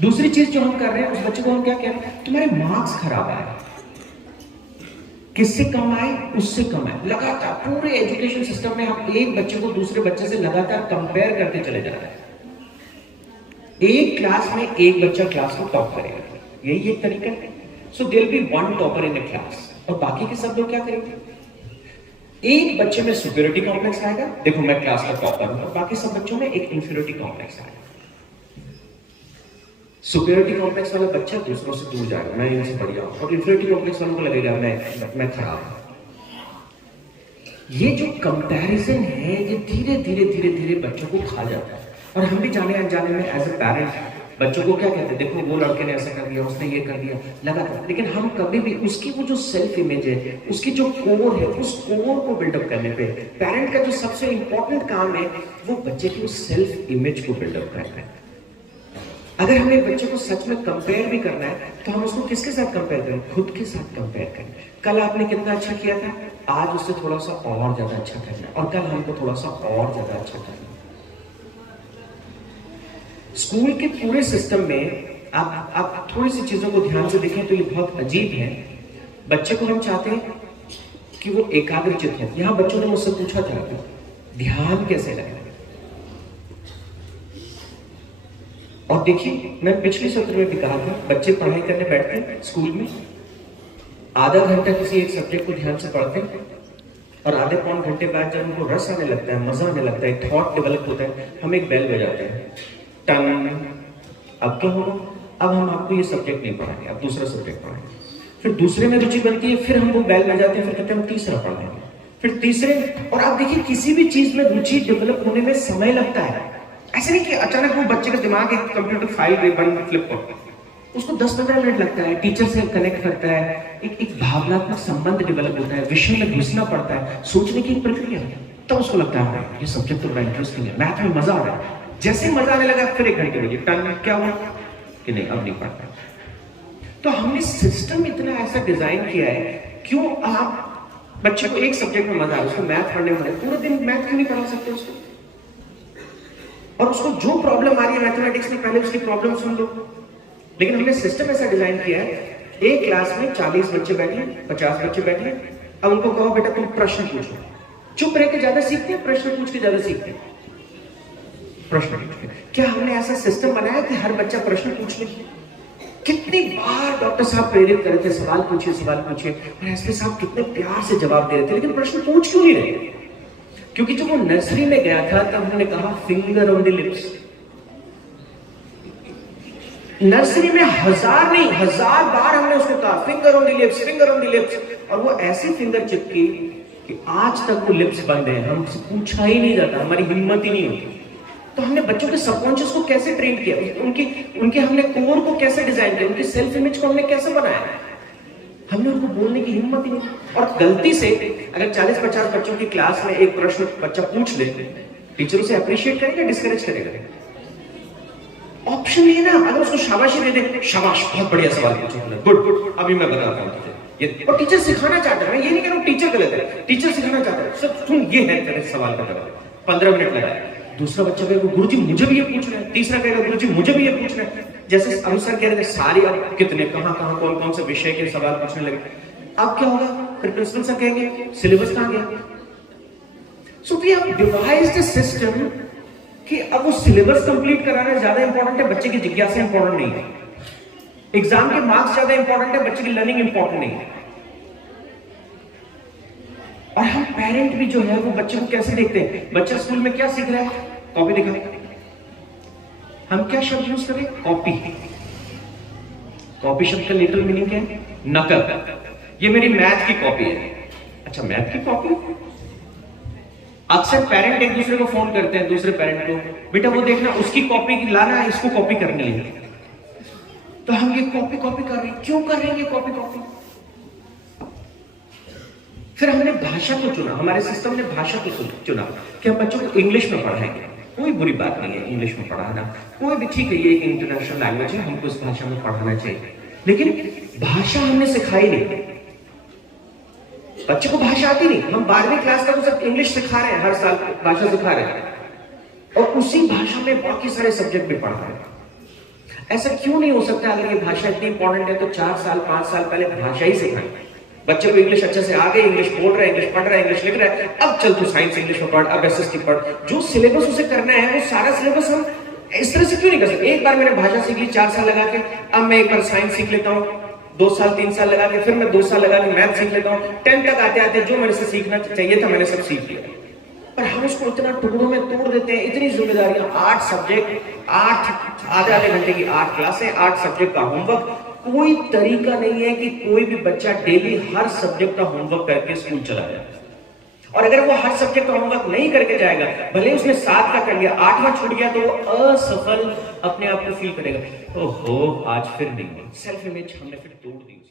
दूसरी चीज जो हम कर रहे हैं, उस बच्चे को हम क्या कह रहे हैं, तुम्हारे मार्क्स खराब आए, किससे कम आए, उससे कम आए। लगातार पूरे एजुकेशन सिस्टम में हम एक बच्चे को दूसरे बच्चे से लगातार कंपेयर करते चले जा रहे हैं। एक क्लास में एक बच्चा क्लास को टॉप करेगा, यही एक तरीका है। So there will be one topper in a class, और बाकी के सब लोग क्या करेंगे, एक बच्चे में सुपीरियरिटी कॉम्प्लेक्स आएगा, देखो मैं क्लास का टॉपर हूं, और बाकी सब बच्चों में एक इंफीरियरिटी कॉम्प्लेक्स आएगा। सुपीरियरिटी कॉम्प्लेक्स वाला बच्चा दूसरों से दूर जाएगा, मैं इनसे बढ़िया हूं, और इंफीरियरिटी कॉम्प्लेक्स वालों को लगेगा मैं खराब हूं। ये जो कंपैरिजन है, ये धीरे धीरे धीरे धीरे बच्चों को खा जाता है। और हम भी जाने अनजाने में एज ए पेरेंट बच्चों को क्या कहते हैं, देखो वो लड़के ने ऐसा कर दिया, उसने ये कर दिया, लगातार। लेकिन हम कभी भी उसकी वो जो सेल्फ इमेज है, उसकी जो कोर है, उस कोर को बिल्डअप करने पे पेरेंट का जो सबसे इंपॉर्टेंट काम है, वो बच्चे की उस सेल्फ इमेज को बिल्डअप करना है। अगर हमें बच्चे को सच में कंपेयर भी करना है, तो हम उसको किसके साथ कंपेयर करें, खुद के साथ कंपेयर करें। कल आपने कितना अच्छा किया था, आज उससे थोड़ा सा और ज्यादा अच्छा करना है, और कल हमको थोड़ा सा और ज्यादा अच्छा करना है। स्कूल के पूरे सिस्टम में आप थोड़ी सी चीजों को ध्यान से देखें तो ये बहुत अजीब है। बच्चे को हम चाहते हैं कि वो एकाग्रचित हो। यहां बच्चों ने मुझसे पूछा था ध्यान कैसे लगाएं, और देखिए मैं पिछले सत्र में भी कहा था, बच्चे पढ़ाई करने बैठते हैं स्कूल में, आधा घंटा किसी एक सब्जेक्ट को ध्यान से पढ़ते हैं, और आधे पौन घंटे बाद जब उनको रस आने लगता है, मजा आने लगता है, थॉट डेवलप होता है, हम एक बेल बजाते हैं, टन। अब क्या होगा, अब हम आपको ये सब्जेक्ट नहीं पढ़ाएंगे, अब दूसरा सब्जेक्ट पढ़ाएंगे। फिर दूसरे में रुचि बनती है, फिर हम वो बेल बजाते हैं, फिर कहते हैं हम तीसरा पढ़ाएंगे, फिर तीसरे। और आप देखिए किसी भी चीज में रुचि डेवलप होने में समय लगता है। ऐसे नहीं कि अचानक वो बच्चे का दिमाग एक कंप्यूटर फाइल बन फ्लिप करता है, उसको 10-15 मिनट लगता है, टीचर से कनेक्ट करता है, एक भावनात्मक संबंध डेवलप होता है, विषय में घुसना पड़ता है, सोचने की एक प्रक्रिया, तब उसको लगता है ये सब्जेक्ट तो बड़ा इंटरेस्टिंग है, मैथ में मजा आ रहा है। जैसे मजा आने लगा फिर 1 घंटे बजे टन, क्या हुआ कि नहीं अब नहीं पढ़ता। तो हमने सिस्टम इतना ऐसा डिजाइन किया है, क्यों आप बच्चे को एक सब्जेक्ट में मजा आ रहा है, उसको मैथ पढ़ने में, पूरे दिन मैथ क्यों नहीं पढ़ा सकते उसको, और उसको जो प्रॉब्लम आ रही है मैथमेटिक्स में पहले उसकी प्रॉब्लम सुन लो। लेकिन हमने सिस्टम ऐसा डिजाइन किया है, एक क्लास में 40 बच्चे बैठे, 50 बच्चे बैठे, अब उनको कहो बेटा तुम प्रश्न पूछो। चुप रह के ज्यादा सीखते हैं, प्रश्न पूछ के ज्यादा सीखते हैं। प्रश्न पूछ के, क्या हमने ऐसा सिस्टम बनाया कि हर बच्चा प्रश्न पूछ ले? कितनी बार डॉक्टर साहब प्रेरित कर रहे थे, सवाल पूछिए सवाल पूछिए, और एसपी साहब कितने प्यार से जवाब दे रहे थे, लेकिन प्रश्न पूछ क्यों नहीं रहे? क्योंकि जब वो नर्सरी में गया था तब उन्होंने कहा finger on the lips. Nursery में 1000 नहीं 1000 बार हमने उसको कहा finger on the lips, finger on the lips, और वो ऐसी फिंगर चिपकी कि आज तक वो लिप्स बंद है, हमसे पूछा ही नहीं जाता, हमारी हिम्मत ही नहीं होती। तो हमने बच्चों के सबकॉन्शियस को कैसे ट्रेन किया, उनके हमने कोर को कैसे डिजाइन किया, उनकी सेल्फ इमेज को हमने कैसे बनाया, हमने उनको बोलने की हिम्मत ही नहीं। और गलती से अगर 40-50 बच्चों की क्लास में एक प्रश्न बच्चा पूछ ले, टीचर उसे अप्रिशिएट करेगा, डिस्करेज करेगा? ऑप्शन है ना, अगर उसको शाबाशी दे दे, शाबाश बहुत बढ़िया सवाल पूछा, गुड गुड, अभी मैं बताता हूँ तुझे ये, और टीचर सिखाना चाहता है, मैं ये नहीं कह रहा हूँ टीचर गलत है, टीचर सिखाना चाहता है, सब सुन ये है तेरे सवाल का जवाब, 15 मिनट लगाया। दूसरा बच्चा कहेगा गुरुजी मुझे भी ये पूछना है, तीसरा कहेगा गुरुजी मुझे भी ये पूछना है। जैसे अनुसार कह रहे थे सारी, अब कितने कहां कहां कौन कौन से विषय के सवाल पूछने लगे। अब क्या होगा, फिर प्रिंसिपल सर कहेंगे सिलेबस कहां गया। So we have devised a system कि अब वो सिलेबस कंप्लीट कराना ज्यादा इंपॉर्टेंट है, बच्चे की जिज्ञासा इंपॉर्टेंट नहीं है। एग्जाम के मार्क्स ज्यादा इंपॉर्टेंट है, बच्चे की लर्निंग इंपॉर्टेंट नहीं है। और हम पेरेंट भी जो है वो बच्चे को कैसे देखते हैं, बच्चा स्कूल में क्या सीख रहा है, कॉपी दिखा, हम क्या शब्द यूज करें, कॉपी। कॉपी शब्द का लिटरल मीनिंग क्या है, नकल। ये मेरी मैथ की कॉपी है, अच्छा मैथ की कॉपी। अक्सर पेरेंट एक दूसरे को फोन करते हैं, दूसरे पेरेंट को, बेटा वो देखना उसकी कॉपी लाना है, इसको कॉपी करने लिए। तो हम ये कॉपी कॉपी कर रहे हैं, क्यों कर रहे हैं ये कॉपी कॉपी? फिर हमने भाषा को चुना, हमारे सिस्टम ने भाषा को चुना कि हम बच्चों को इंग्लिश में पढ़ाएंगे। कोई बुरी बात नहीं है इंग्लिश में पढ़ाना, कोई भी ठीक है, ये एक इंटरनेशनल लैंग्वेज है, हमको इस भाषा में पढ़ाना चाहिए। लेकिन भाषा हमने सिखाई नहीं, बच्चे को भाषा आती नहीं। हम 12वीं क्लास तक सब इंग्लिश सिखा रहे हैं, हर साल भाषा सिखा रहे हैं, और उसी भाषा में बाकी सारे सब्जेक्ट भी पढ़ा रहे हैं। ऐसा क्यों नहीं हो सकता? अगर ये भाषा इतनी इंपॉर्टेंट है तो 4 साल 5 साल पहले भाषा ही सिखाएं। बच्चे को इंग्लिश अच्छे से आ गई, इंग्लिश बोल रहा है, इंग्लिश पढ़ रहा है, इंग्लिश लिख रहा है, अब चल तू साइंस इंग्लिश में पढ़, अब एसएसटी पढ़। जो सिलेबस उसे करना है वो सारा सिलेबस हम इस तरह से क्यों नहीं कर सकते? एक बार मैंने भाषा सीख ली 4 साल लगा के, अब मैं एक बार साइंस सीख लेता हूँ 2 साल 3 साल लगा के, फिर मैं 2 साल लगा के मैथ सीख लेता हूँ। 10 तक आते आते जो मेरे से सीखना चाहिए था मैंने सब सीख लिया। पर हम उसको इतना टुकड़ों में तोड़ देते हैं, इतनी जिम्मेदारियां, 8 सब्जेक्ट, 8 आधे घंटे की 8 क्लासें, 8 सब्जेक्ट का होमवर्क। कोई तरीका नहीं है कि कोई भी बच्चा डेली हर सब्जेक्ट का होमवर्क करके स्कूल चला जाए। और अगर वो हर सब्जेक्ट का होमवर्क नहीं करके जाएगा, भले उसने 7 का कर लिया, 8वां छूट गया, तो वो असफल अपने आप को फील करेगा। ओहो आज फिर नहीं, सेल्फ इमेज हमने फिर तोड़ दी।